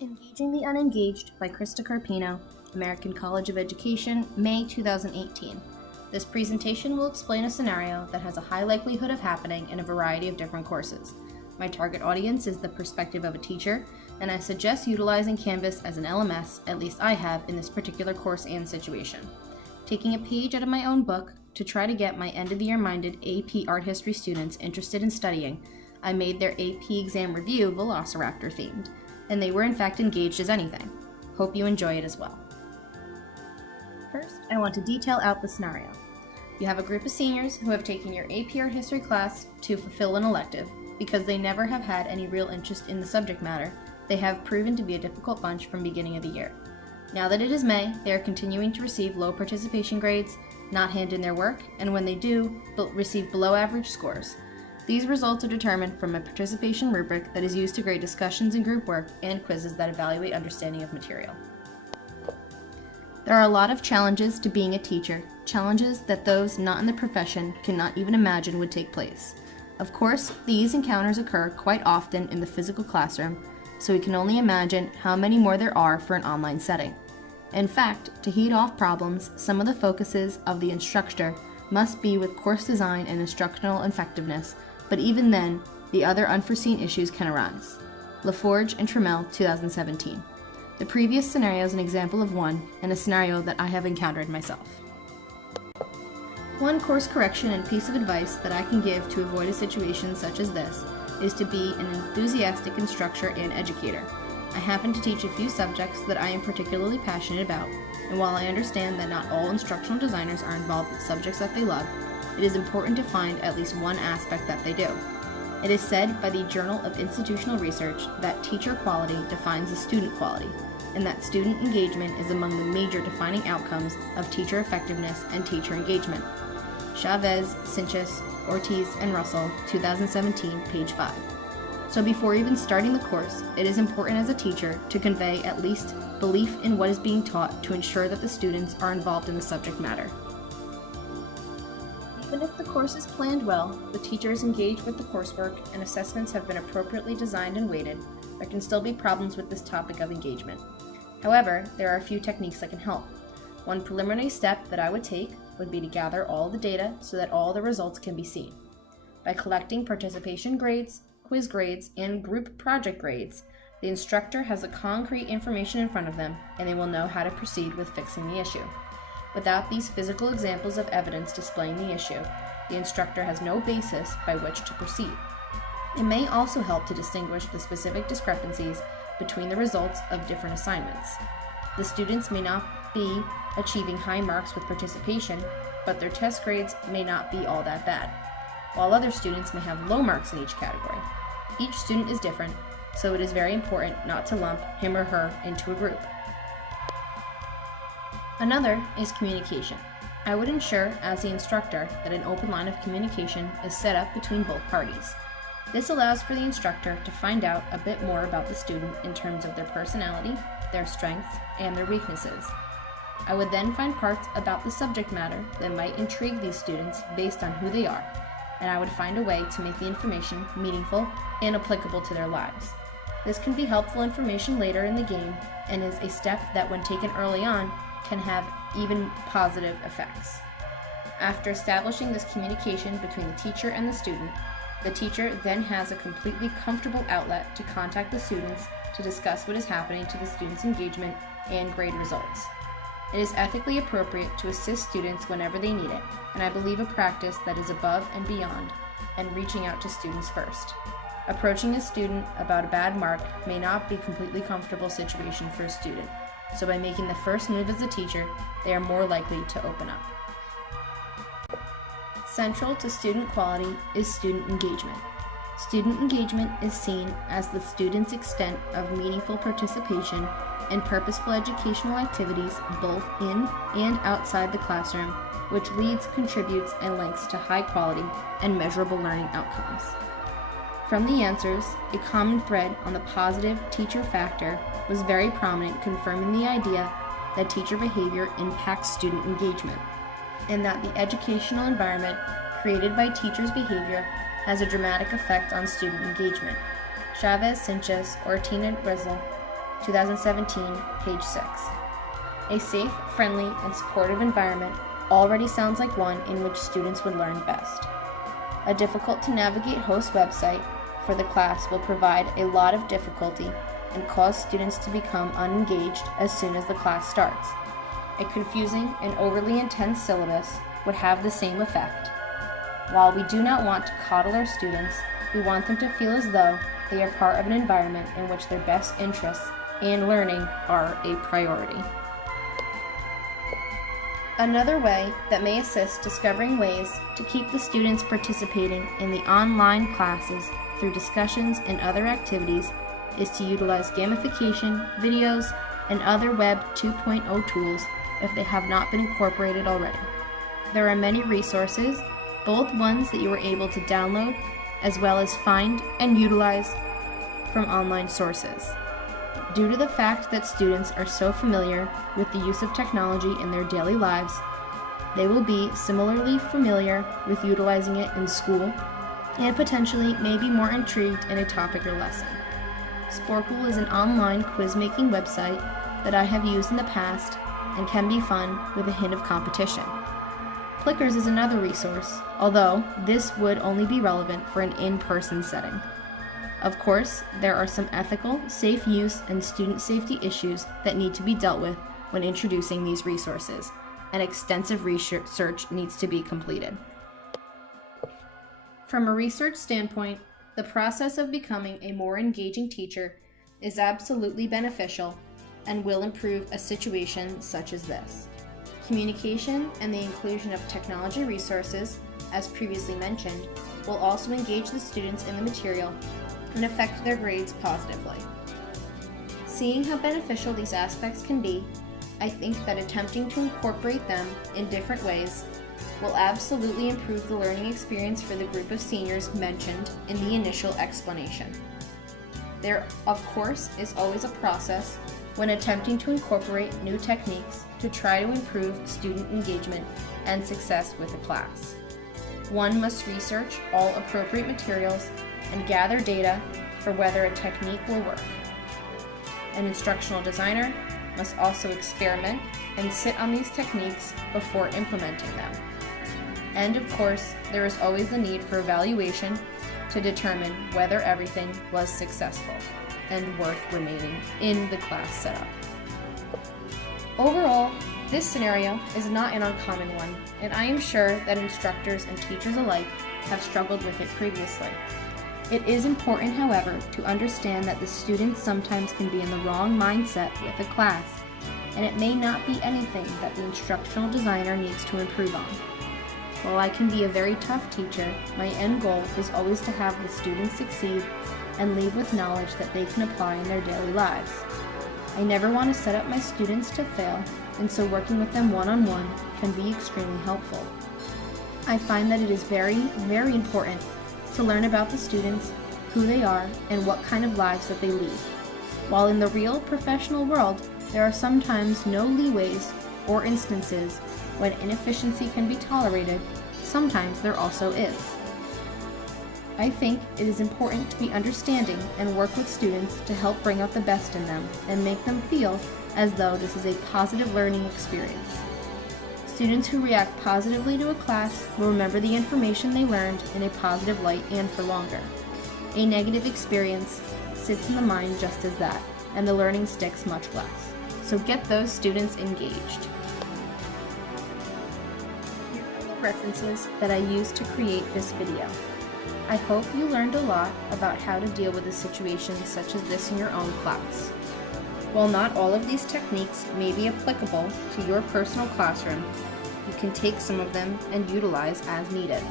Engaging the Unengaged by Krista Carpino, American College of Education, May 2018. This presentation will explain a scenario that has a high likelihood of happening in a variety of different courses. My target audience is the perspective of a teacher, and I suggest utilizing Canvas as an LMS, at least I have in this particular course and situation. Taking a page out of my own book to try to get my end-of-the-year minded AP Art History students interested in studying, I made their AP exam review Velociraptor themed, and they were in fact engaged as anything. Hope you enjoy it as well. First, I want to detail out the scenario. You have a group of seniors who have taken your AP Art History class to fulfill an elective. Because they never have had any real interest in the subject matter, they have proven to be a difficult bunch from beginning of the year. Now that it is May, they are continuing to receive low participation grades, not hand in their work, and when they do, receive below average scores. These results are determined from a participation rubric that is used to grade discussions and group work and quizzes that evaluate understanding of material. There are a lot of challenges to being a teacher, challenges that those not in the profession cannot even imagine would take place. Of course, these encounters occur quite often in the physical classroom, so we can only imagine how many more there are for an online setting. In fact, to head off problems, some of the focuses of the instructor must be with course design and instructional effectiveness, but even then, the other unforeseen issues can arise. LaForge and Trammell, 2017. The previous scenario is an example of one, and a scenario that I have encountered myself. One course correction and piece of advice that I can give to avoid a situation such as this is to be an enthusiastic instructor and educator. I happen to teach a few subjects that I am particularly passionate about, and while I understand that not all instructional designers are involved with subjects that they love, it is important to find at least one aspect that they do. It is said by the Journal of Institutional Research that teacher quality defines the student quality, and that student engagement is among the major defining outcomes of teacher effectiveness and teacher engagement. Chavez, Sinches, Ortiz, and Russell, 2017, page 5. So before even starting the course, it is important as a teacher to convey at least belief in what is being taught to ensure that the students are involved in the subject matter. Even if the course is planned well, the teacher is engaged with the coursework, and assessments have been appropriately designed and weighted, there can still be problems with this topic of engagement. However, there are a few techniques that can help. One preliminary step that I would take would be to gather all the data so that all the results can be seen. By collecting participation grades, quiz grades, and group project grades, the instructor has the concrete information in front of them, and they will know how to proceed with fixing the issue. Without these physical examples of evidence displaying the issue, the instructor has no basis by which to proceed. It may also help to distinguish the specific discrepancies between the results of different assignments. The students may not be achieving high marks with participation, but their test grades may not be all that bad, while other students may have low marks in each category. Each student is different, so it is very important not to lump him or her into a group. Another is communication. I would ensure, as the instructor, that an open line of communication is set up between both parties. This allows for the instructor to find out a bit more about the student in terms of their personality, their strengths, and their weaknesses. I would then find parts about the subject matter that might intrigue these students based on who they are, and I would find a way to make the information meaningful and applicable to their lives. This can be helpful information later in the game and is a step that, when taken early on, can have even positive effects. After establishing this communication between the teacher and the student, the teacher then has a completely comfortable outlet to contact the students to discuss what is happening to the students' engagement and grade results. It is ethically appropriate to assist students whenever they need it, and I believe a practice that is above and beyond and reaching out to students first. Approaching a student about a bad mark may not be a completely comfortable situation for a student, so by making the first move as a teacher, they are more likely to open up. Central to student quality is student engagement. Student engagement is seen as the student's extent of meaningful participation in purposeful educational activities both in and outside the classroom, which leads, contributes, and links to high quality and measurable learning outcomes. From the answers, a common thread on the positive teacher factor was very prominent, confirming the idea that teacher behavior impacts student engagement, and that the educational environment created by teachers' behavior has a dramatic effect on student engagement. Chavez, Sinches, Ortiz, and Russell, 2017, page 6. A safe, friendly, and supportive environment already sounds like one in which students would learn best. A difficult-to-navigate host website for the class will provide a lot of difficulty and cause students to become unengaged as soon as the class starts. A confusing and overly intense syllabus would have the same effect. While we do not want to coddle our students, we want them to feel as though they are part of an environment in which their best interests and learning are a priority. Another way that may assist discovering ways to keep the students participating in the online classes through discussions and other activities is to utilize gamification, videos, and other Web 2.0 tools if they have not been incorporated already. There are many resources, both ones that you are able to download as well as find and utilize from online sources. Due to the fact that students are so familiar with the use of technology in their daily lives, they will be similarly familiar with utilizing it in school and potentially may be more intrigued in a topic or lesson. Sporkle is an online quiz-making website that I have used in the past and can be fun with a hint of competition. Plickers is another resource, although this would only be relevant for an in-person setting. Of course, there are some ethical, safe use, and student safety issues that need to be dealt with when introducing these resources, and extensive research needs to be completed. From a research standpoint, the process of becoming a more engaging teacher is absolutely beneficial and will improve a situation such as this. Communication and the inclusion of technology resources, as previously mentioned, will also engage the students in the material and affect their grades positively. Seeing how beneficial these aspects can be, I think that attempting to incorporate them in different ways will absolutely improve the learning experience for the group of seniors mentioned in the initial explanation. There, of course, is always a process when attempting to incorporate new techniques to try to improve student engagement and success with a class. One must research all appropriate materials and gather data for whether a technique will work. An instructional designer must also experiment and sit on these techniques before implementing them. And of course, there is always the need for evaluation to determine whether everything was successful and worth remaining in the class setup. Overall, this scenario is not an uncommon one, and I am sure that instructors and teachers alike have struggled with it previously. It is important, however, to understand that the students sometimes can be in the wrong mindset with a class, and it may not be anything that the instructional designer needs to improve on. While I can be a very tough teacher, my end goal is always to have the students succeed and leave with knowledge that they can apply in their daily lives. I never want to set up my students to fail, and so working with them one-on-one can be extremely helpful. I find that it is very, very important to learn about the students, who they are, and what kind of lives that they lead. While in the real professional world, there are sometimes no leeways or instances when inefficiency can be tolerated, sometimes there also is. I think it is important to be understanding and work with students to help bring out the best in them and make them feel as though this is a positive learning experience. Students who react positively to a class will remember the information they learned in a positive light and for longer. A negative experience sits in the mind just as that, and the learning sticks much less. So get those students engaged. Here are the references that I used to create this video. I hope you learned a lot about how to deal with a situation such as this in your own class. While not all of these techniques may be applicable to your personal classroom, you can take some of them and utilize as needed.